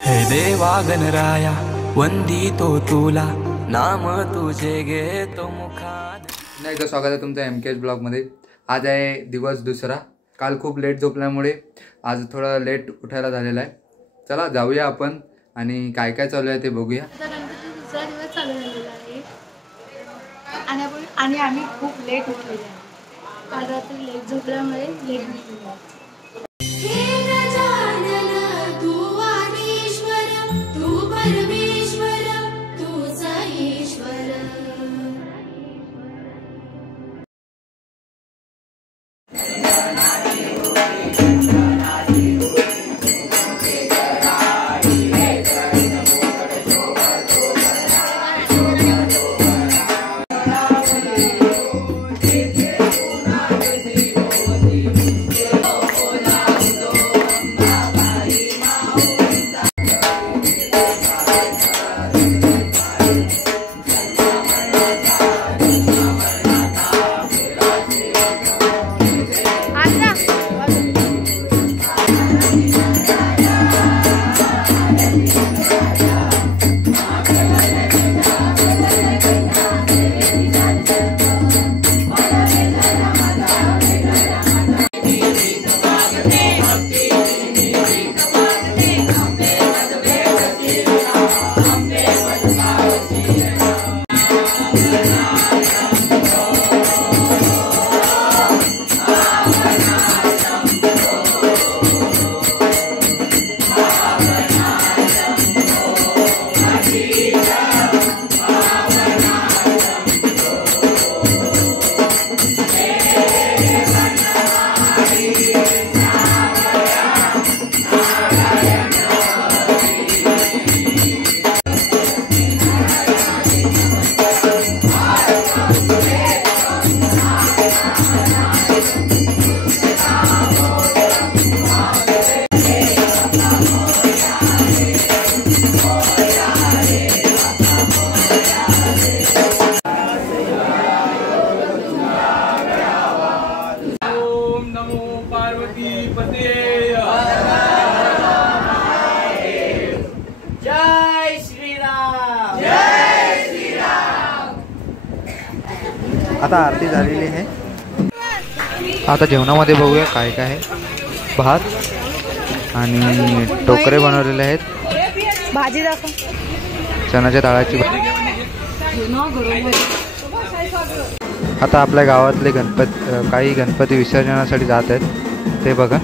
हे देवा गणराया वंदितो तुला नाम तुझे घेतो मुखात। पुन्हा एकदा स्वागत आहे तुमचं MKS ब्लॉगमध्ये। आज आहे दिवस दुसरा। काल खूप लेट झोपल्यामुळे आज थोडा लेट उठायला झालेला आहे। चला जाऊया आपण आणि काय काय चालू आहे ते बघूया। दुसरा दिवस चालू झालेला आहे आणि आम्ही खूप लेट उठलेलो आहे। काल रात्री लेट झोपल्यामुळे लेट उठलेलो आहे। आता आरती झालेली आहे। आता जेवणामध्ये बघूया काय काय आहे। भात आणि टोकरे बनवलेले आहेत। भाजी दाखव। चण्याच्या डाळाची भाजी। आता आपल्या गावातले काही गणपती विसर्जनासाठी जात आहेत ते बघा।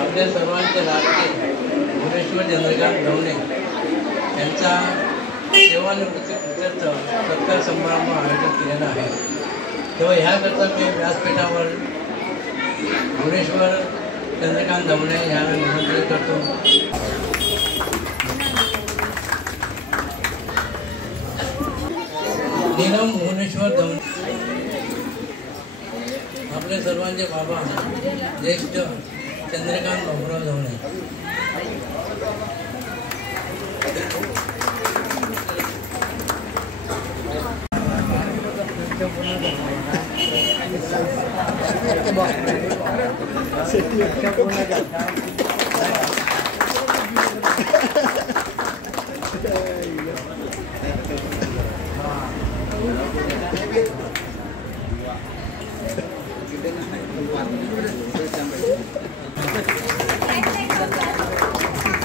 आपल्या सर्वांचे लाडके भुवनेश्वर चंद्रकांत दवणे यांचा सेवानिवृत्तीप्रीत्यर्थ सत्कार समारंभ आयोजित केलेला आहे। तेव्हा ह्याकरता मी व्यासपीठावर भुवनेश्वर चंद्रकांत दवणे यांना निमंत्रित करतो। नीलम भुवनेश्वर दवणे आपले सर्वांचे बाबा ज्येष्ठ चंद्रकांत बाबूराव दवणे।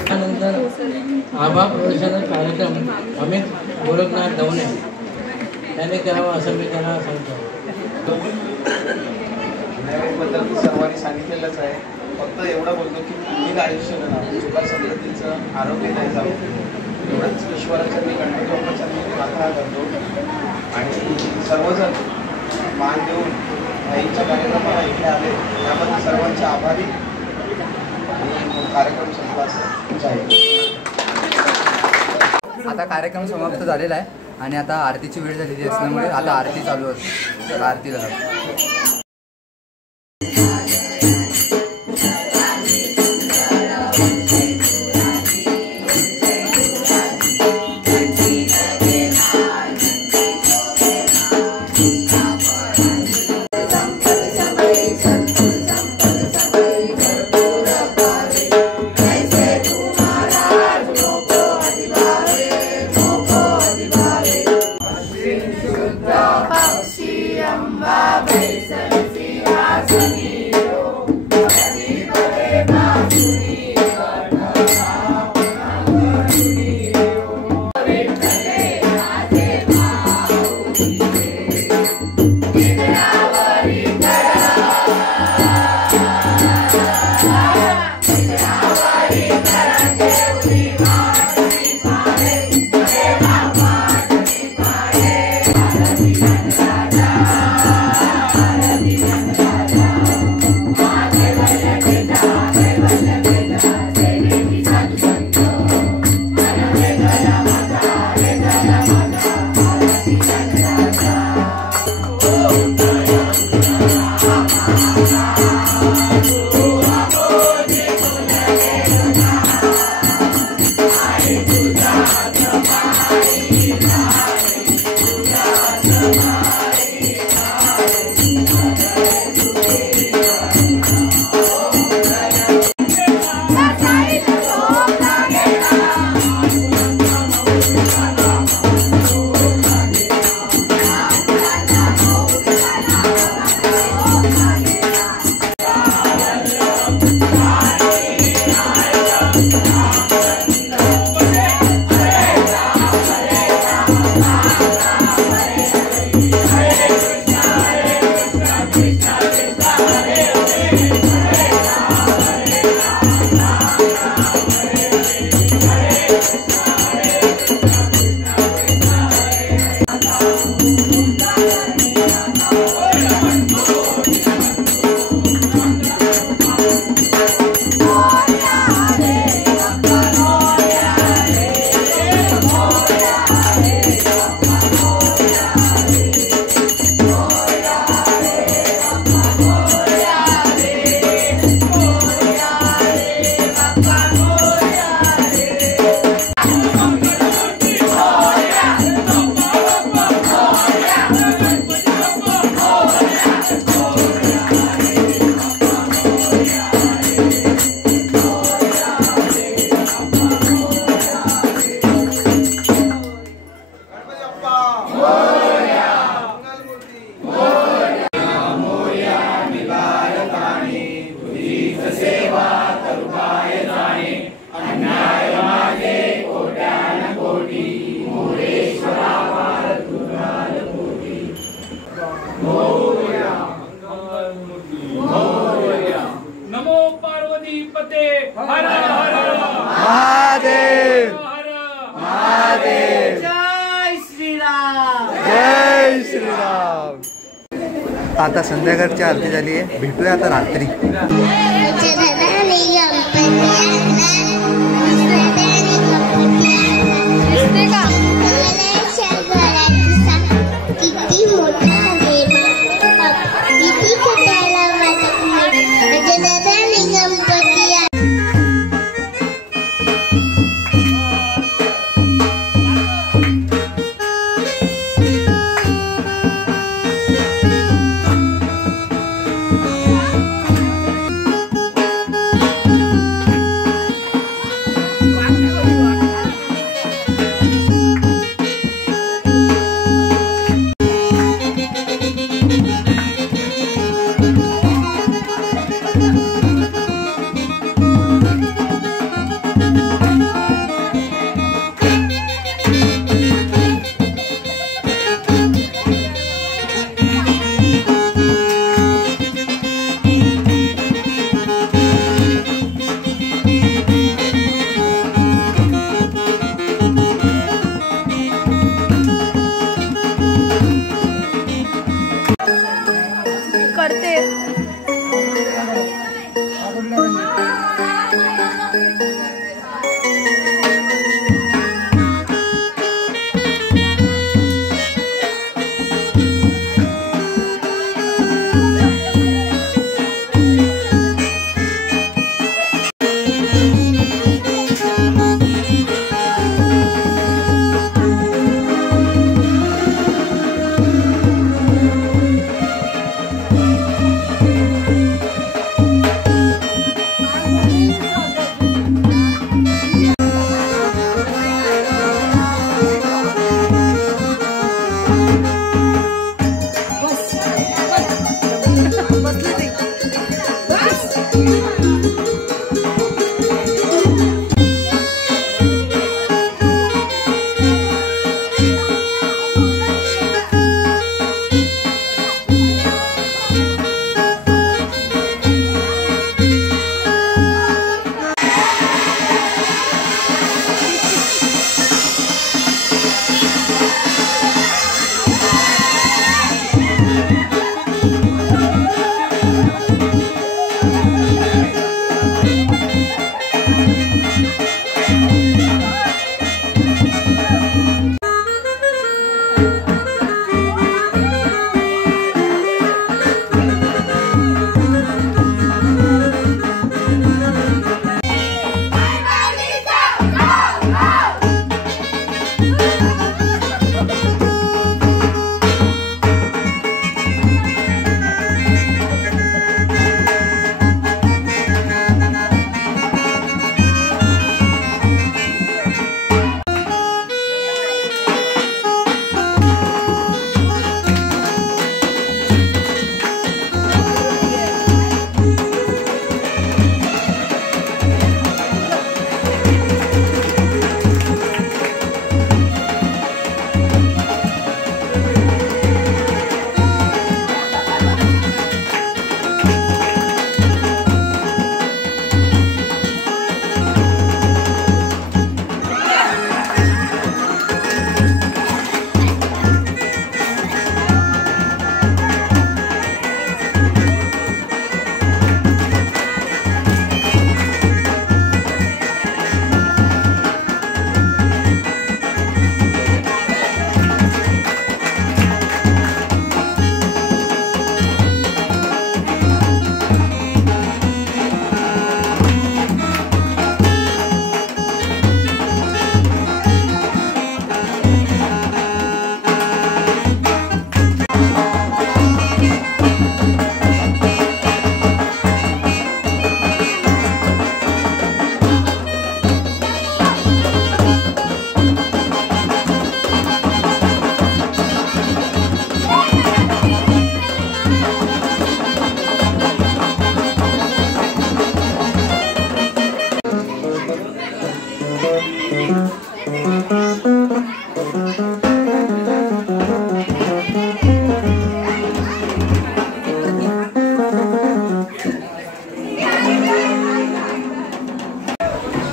त्यानंतर आभा प्रदर्शन कार्यक्रम अमित गोरखनाथ दवणे यांनी करावा असं मी त्यांना सांगतो। नैवेद्यबद्दल सर्वांनी सांगितलेलंच आहे. फक्त एवढं बोलतो की दीर्घ आयुष्य घडा, सुखा समृद्धीचं आरोग्य नाही जाऊ, एवढंच ईश्वराच्या मी गणपती बाप्पाच्या मी प्रार्थना करतो. आणि सर्वजण मान देऊन आईच्या कार्यक्रमाला इकडे आले त्याबद्दल सर्वांचे आभारी. आणि कार्यक्रम संपला असं जाईल. आता कार्यक्रम समाप्त झालेला आहे आणि आता आरतीची वेळ झालेली असल्यामुळे आता आरती चालू असते. तर आरतीला महादेव महादेव जय श्रीराम जय श्रीराम. आता संध्याकाळची आरती झाली आहे. भेटूया आता रात्री.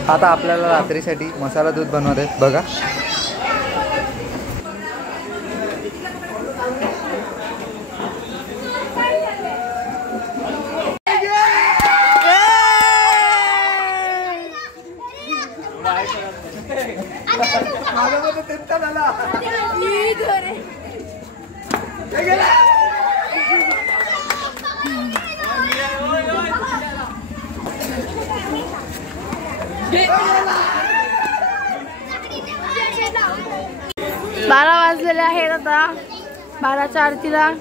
आता आपल्याला रात्रीसाठी मसाला दूध बनवत आहेत बघा. बारा वाजलेले आहेत आता. 12च्या आरतीला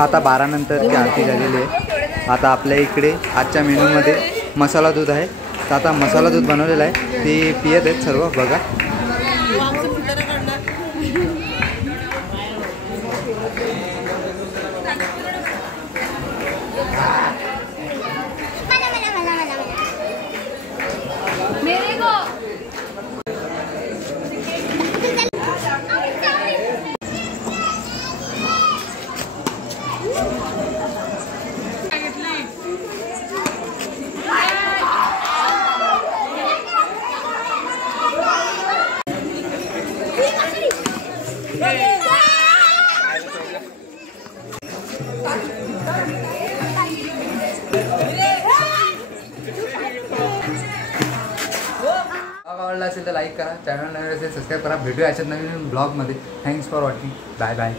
आता 12 नंतरची आरती झालेली आहे. आता आपल्या इकडे आजच्या मेनूमध्ये मसाला दूध आहे. तर आता मसाला दूध बनवलेलं आहे ते पियत आहेत सर्व बघा. आवडला असेल तर लाईक करा, चॅनल नवीन असेल सबस्क्राईब करा. भेटूया अशाच नवीन ब्लॉगमध्ये. Thanks for watching. Bye bye.